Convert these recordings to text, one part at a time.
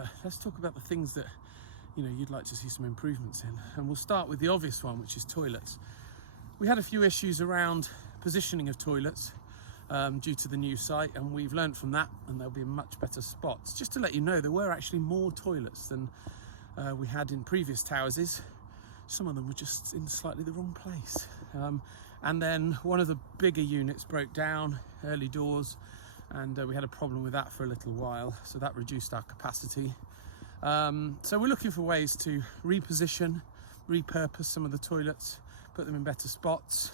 but let's talk about the things that you'd like to see some improvements in. And we'll start with the obvious one, which is toilets. We had a few issues around positioning of toilets due to the new site, and we've learned from that, and there'll be much better spots. Just to let you know, there were actually more toilets than we had in previous towers. Some of them were just in slightly the wrong place. And then one of the bigger units broke down, early doors, and we had a problem with that for a little while, so that reduced our capacity. So we're looking for ways to reposition, repurpose some of the toilets, put them in better spots,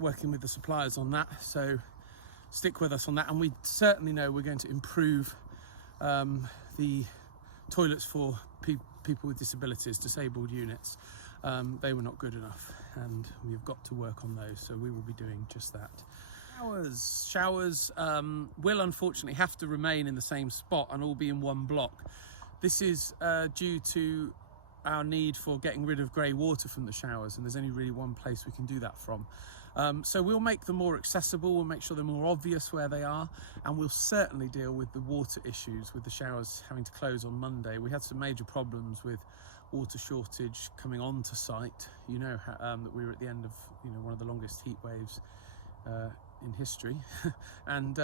working with the suppliers on that, so stick with us on that. And we certainly know we're going to improve the toilets for people with disabilities, disabled units. They were not good enough, and we've got to work on those, so we will be doing just that. Showers will unfortunately have to remain in the same spot and all be in one block. This is due to our need for getting rid of grey water from the showers, and there's only really one place we can do that from. So we'll make them more accessible, we'll make sure they're more obvious where they are, and we'll certainly deal with the water issues with the showers having to close on Monday. We had some major problems with water shortage coming onto site. That we were at the end of one of the longest heat waves in history and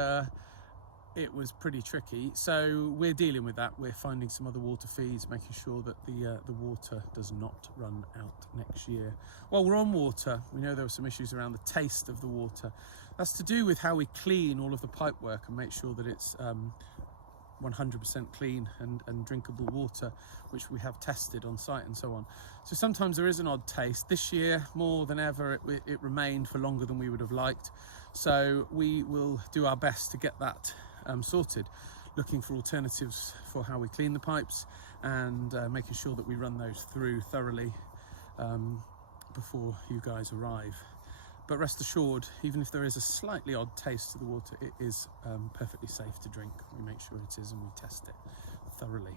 it was pretty tricky, so we're dealing with that. We're finding some other water feeds, making sure that the water does not run out next year. While we're on water, we know there were some issues around the taste of the water. That's to do with how we clean all of the pipework and make sure that it's 100% clean and drinkable water, which we have tested on site and so on. So sometimes there is an odd taste. This year, more than ever, it remained for longer than we would have liked. So we will do our best to get that sorted, looking for alternatives for how we clean the pipes and making sure that we run those through thoroughly before you guys arrive. But rest assured, even if there is a slightly odd taste to the water, it is perfectly safe to drink. We make sure it is, and we test it thoroughly.